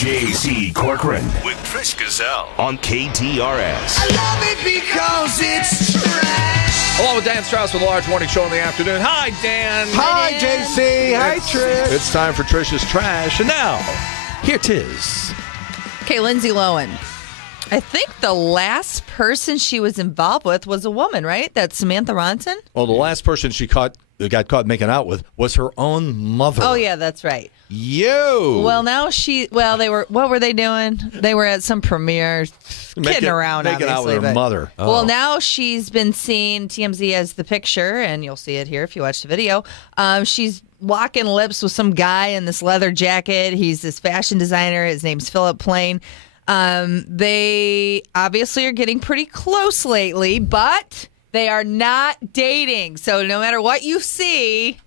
J.C. Corcoran with Trish Gazelle on KTRS. I love it because it's trash. Along with Dan Strauss with a large morning show in the afternoon. Hi, Dan. Hi, JC. Hi, Trish. It's time for Trish's Trash. And now, here it is. Okay, Lindsay Lohan. I think the last person she was involved with was a woman, right? That's Samantha Ronson? Well, the last person she got caught making out with was her own mother. Oh, yeah, that's right. You. Well, now what were they doing? They were at some premiere, kidding around, making obviously. out with her mother. Oh. Well, now she's been seen, TMZ has the picture, and you'll see it here if you watch the video. She's walking lips with some guy in this leather jacket. He's this fashion designer. His name's Philip Plain. They obviously are getting pretty close lately, but they are not dating. So no matter what you see,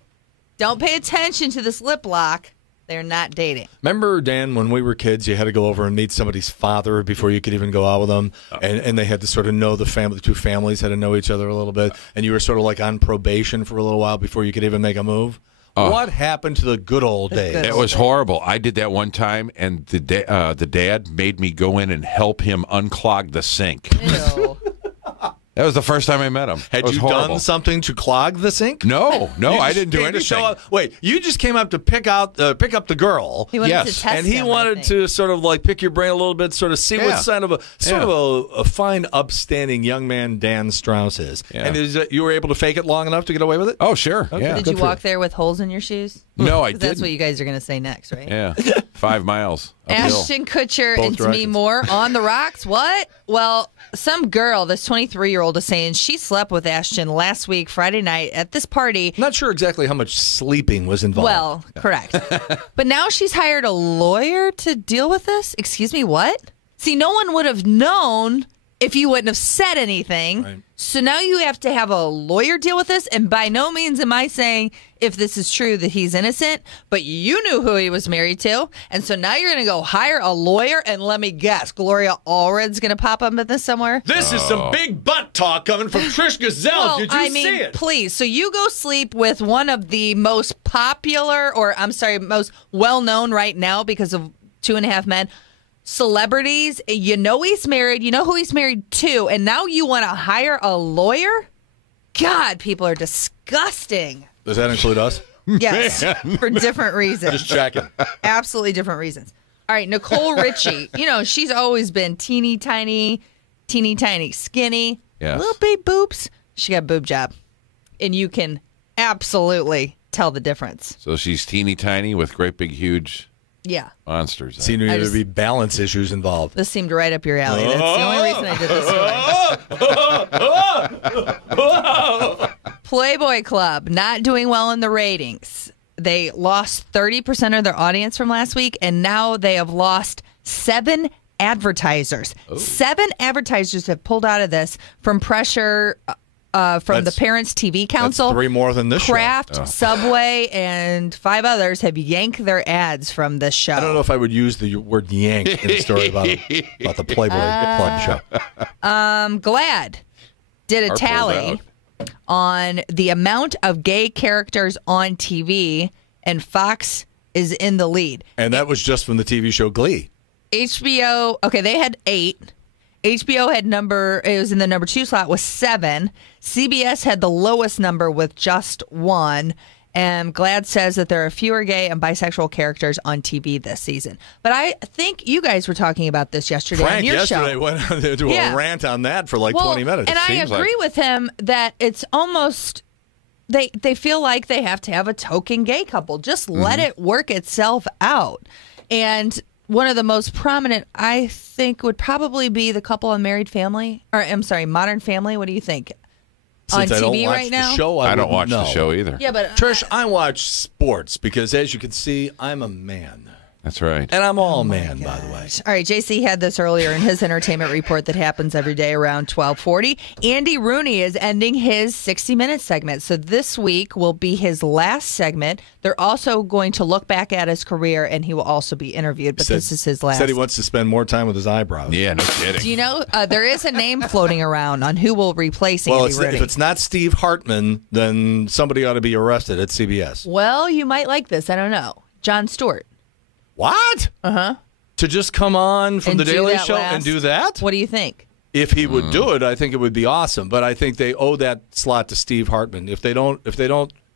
don't pay attention to this lip lock. They're not dating. Remember, Dan, when we were kids, you had to go over and meet somebody's father before you could even go out with them, and they had to sort of know the family. The two families had to know each other a little bit, and you were sort of like on probation for a little while before you could even make a move. What happened to the good old days? It was horrible. I did that one time, and the dad made me go in and help him unclog the sink. Ew. That was the first time I met him. Had you done something to clog the sink? No, I didn't do anything. Show up. Wait, you just came up to pick up the girl. He wanted to test and he him, wanted to sort of like pick your brain a little bit, sort of see what kind of a fine, upstanding young man Dan Strauss is. Yeah. And you were able to fake it long enough to get away with it? Oh, sure. Okay. Yeah. Did you walk there with holes in your shoes? No, I didn't. That's what you guys are going to say next, right? Yeah, 5 miles. Uphill. Ashton Kutcher Both and Demi directions. Moore on the rocks. What? Well, some girl, this 23-year-old, is saying she slept with Ashton last week, Friday night, at this party. Not sure exactly how much sleeping was involved. Well, correct. But now she's hired a lawyer to deal with this? Excuse me, what? See, no one would have known if you wouldn't have said anything. Right. So now you have to have a lawyer deal with this. And by no means am I saying if this is true that he's innocent, but you knew who he was married to. And so now you're going to go hire a lawyer. And let me guess, Gloria Allred's going to pop up in this somewhere? This is some big butt talk coming from Trish Gazelle. Well, Did you see it? Please. So you go sleep with one of the most popular, most well-known right now because of 2.5 Men. Celebrities, you know he's married, you know who he's married to, and now you want to hire a lawyer? God, people are disgusting. Does that include us? Yes, for different reasons. Just checking. Absolutely different reasons. All right, Nicole Richie, she's always been teeny tiny, skinny, little big boobs. She got a boob job, and you can absolutely tell the difference. So she's teeny tiny with great big huge monsters. Seemed to me to be balance issues involved. This seemed right up your alley. That's the only reason I did this story. Playboy Club, not doing well in the ratings. They lost 30% of their audience from last week, and now they have lost 7 advertisers. 7 advertisers have pulled out of this from pressure from the Parents TV Council. That's 3 more than this Kraft, show. Subway, and 5 others have yanked their ads from this show. I don't know if I would use the word yank in a story about the Playboy Club show. Glad did a tally on the amount of gay characters on TV, and Fox is in the lead. And that was just from the TV show Glee. HBO, they had 8. HBO it was in the number 2 slot with 7. CBS had the lowest number with just 1. And Glad says that there are fewer gay and bisexual characters on TV this season. But I think you guys were talking about this yesterday on your show. Frank yesterday went into a rant on that for 20 minutes. And I agree with him that it's almost they feel like they have to have a token gay couple. Just let it work itself out. And one of the most prominent, I think, would probably be the couple on Modern Family. What do you think? Since on I don't TV watch right now? the show, I don't watch the show either. Yeah, but Trish, I watch sports because, as you can see, I'm a man. That's right. And I'm all man, by the way. All right, JC had this earlier in his entertainment report that happens every day around 12:40. Andy Rooney is ending his 60-minute segment. So this week will be his last segment. They're also going to look back at his career, and he will also be interviewed. But this is his last. Said he wants to spend more time with his eyebrows. Yeah, no kidding. Do you know, there is a name floating around on who will replace Andy Rooney. If it's not Steve Hartman, then somebody ought to be arrested at CBS. Well, you might like this. I don't know. Jon Stewart. What? Uh-huh. To just come on from And the do Daily that Show last- and do that? What do you think? If he would do it, I think it would be awesome. But I think they owe that slot to Steve Hartman. If they don't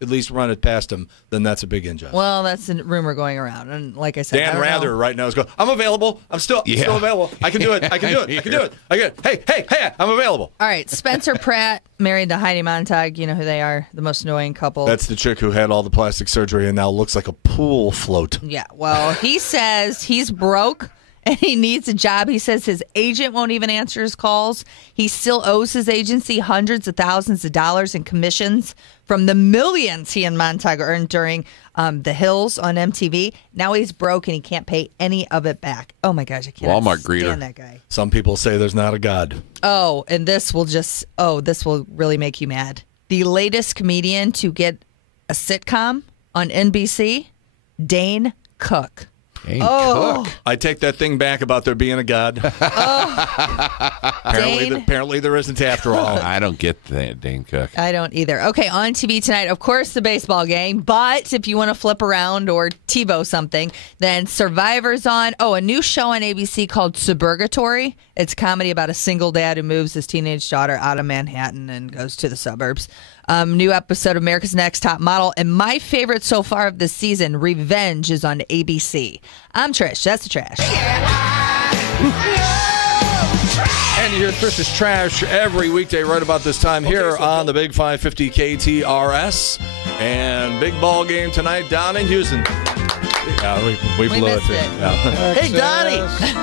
at least run it past him, then that's a big injustice. Well, that's a rumor going around. And like I said, I Dan don't Rather know. right now is going, I'm available. I'm still available. I can do it. I can do it. I can do it. Hey, I'm available. All right, Spencer Pratt married to Heidi Montag. You know who they are, the most annoying couple. That's the chick who had all the plastic surgery and now looks like a pool float. Yeah, well, he says he's broke and he needs a job. He says his agent won't even answer his calls. He still owes his agency hundreds of thousands of dollars in commissions from the millions he and Montag earned during The Hills on MTV. Now he's broke and he can't pay any of it back. Oh, my gosh, I can't Walmart stand greeter. that guy. Some people say there's not a God. Oh, and this will really make you mad. The latest comedian to get a sitcom on NBC, Dane Cook. Cook. I take that thing back about there being a God. Apparently there isn't after all. I don't get that, Dane Cook. I don't either. Okay, on TV tonight, of course, the baseball game. But if you want to flip around or TiVo something, then Survivor's on. Oh, a new show on ABC called Suburgatory. It's a comedy about a single dad who moves his teenage daughter out of Manhattan and goes to the suburbs. New episode of America's Next Top Model. And my favorite so far of this season, Revenge, is on ABC. I'm Trish. That's the trash. And you hear Trish's Trash every weekday right about this time here on the Big 550 KTRS. And big ball game tonight down in Houston. Yeah, we blew missed it. it. Yeah. Hey, Donnie,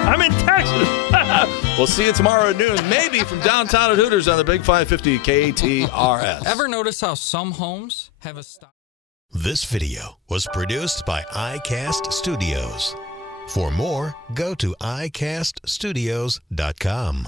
I'm in Texas. We'll see you tomorrow at noon, maybe from downtown at Hooters on the Big 550 KTRS. Ever notice how some homes have a style? This video was produced by iCast Studios. For more, go to iCaststudios.com.